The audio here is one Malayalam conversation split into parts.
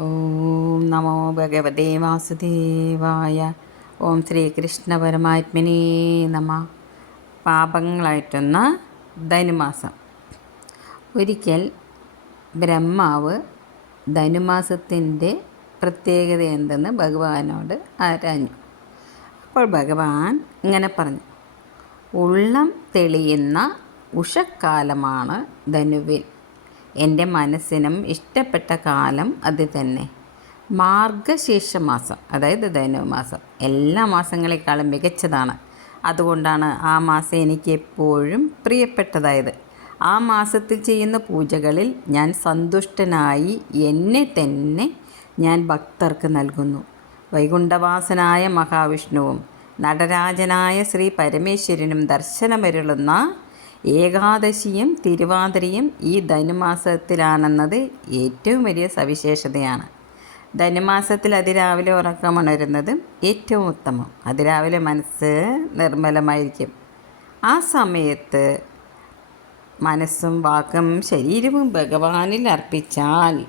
ഓം നമോ ഭഗവതേ വാസുദേവായ. ഓം ശ്രീകൃഷ്ണ പരമാത്മനേ നമ. പാപങ്ങളായിട്ടുന്ന ധനുമാസം. ഒരിക്കൽ ബ്രഹ്മാവ് ധനുമാസത്തിന്റെ പ്രത്യേകത എന്തെന്ന് ഭഗവാനോട് ആരാഞ്ഞു. അപ്പോൾ ഭഗവാൻ ഇങ്ങനെ പറഞ്ഞു ഉള്ളം തെളിയുന്ന ഉഷക്കാലമാണ് ധനുവിൽ. എന്റെ മനസ്സിനും ഇഷ്ടപ്പെട്ട കാലം അത് തന്നെ. മാർഗശീർഷ മാസം അതായത് ധനുമാസം എല്ലാ മാസങ്ങളെക്കാളും മികച്ചതാണ്. അതുകൊണ്ടാണ് ആ മാസം എനിക്ക് എപ്പോഴും പ്രിയപ്പെട്ടതായത്. ആ മാസത്തിൽ ചെയ്യുന്ന പൂജകളിൽ ഞാൻ സന്തുഷ്ടനായി എന്നെ തന്നെ ഞാൻ ഭക്തർക്ക് നൽകുന്നു. വൈകുണ്ഠവാസനായ മഹാവിഷ്ണുവും നടരാജനായ ശ്രീ പരമേശ്വരനും ദർശനമരുളുന്ന ഏകാദശിയും തിരുവാതിരയും ഈ ധനുമാസത്തിലാണെന്നത് ഏറ്റവും വലിയ സവിശേഷതയാണ്. ധനുമാസത്തിൽ അതിരാവിലെ ഉറക്കമുണരുന്നത് ഏറ്റവും ഉത്തമം. അതിരാവിലെ മനസ്സ് നിർമ്മലമായിരിക്കും. ആ സമയത്ത് മനസ്സും വാക്കും ശരീരവും ഭഗവാനിൽ അർപ്പിച്ചാൽ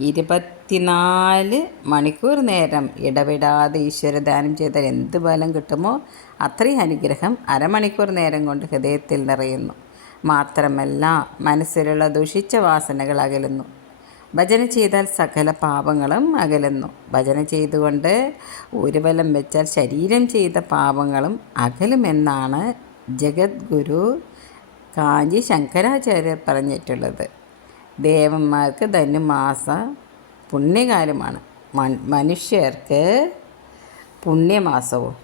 ഇരുപത്തിനാല് മണിക്കൂർ നേരം ഇടവിടാതെ ഈശ്വരദാനം ചെയ്താൽ എന്ത് ഫലം കിട്ടുമോ അത്രയും അനുഗ്രഹം അരമണിക്കൂർ നേരം കൊണ്ട് ഹൃദയത്തിൽ നിറയുന്നു. മാത്രമല്ല മനസ്സിലുള്ള ദുഷിച്ച വാസനകൾ അകലുന്നു. ഭജന ചെയ്താൽ സകല പാപങ്ങളും അകലുന്നു. ഭജന ചെയ്തുകൊണ്ട് ഒരു ബലം വെച്ചാൽ ശരീരം ചെയ്ത പാപങ്ങളും അകലുമെന്നാണ് ജഗദ്ഗുരു കാഞ്ചി ശങ്കരാചാര്യർ പറഞ്ഞിട്ടുള്ളത്. ദേവന്മാർക്ക് ധനുമാസ പുണ്യകാലമാണ് മനുഷ്യർക്ക് പുണ്യമാസവും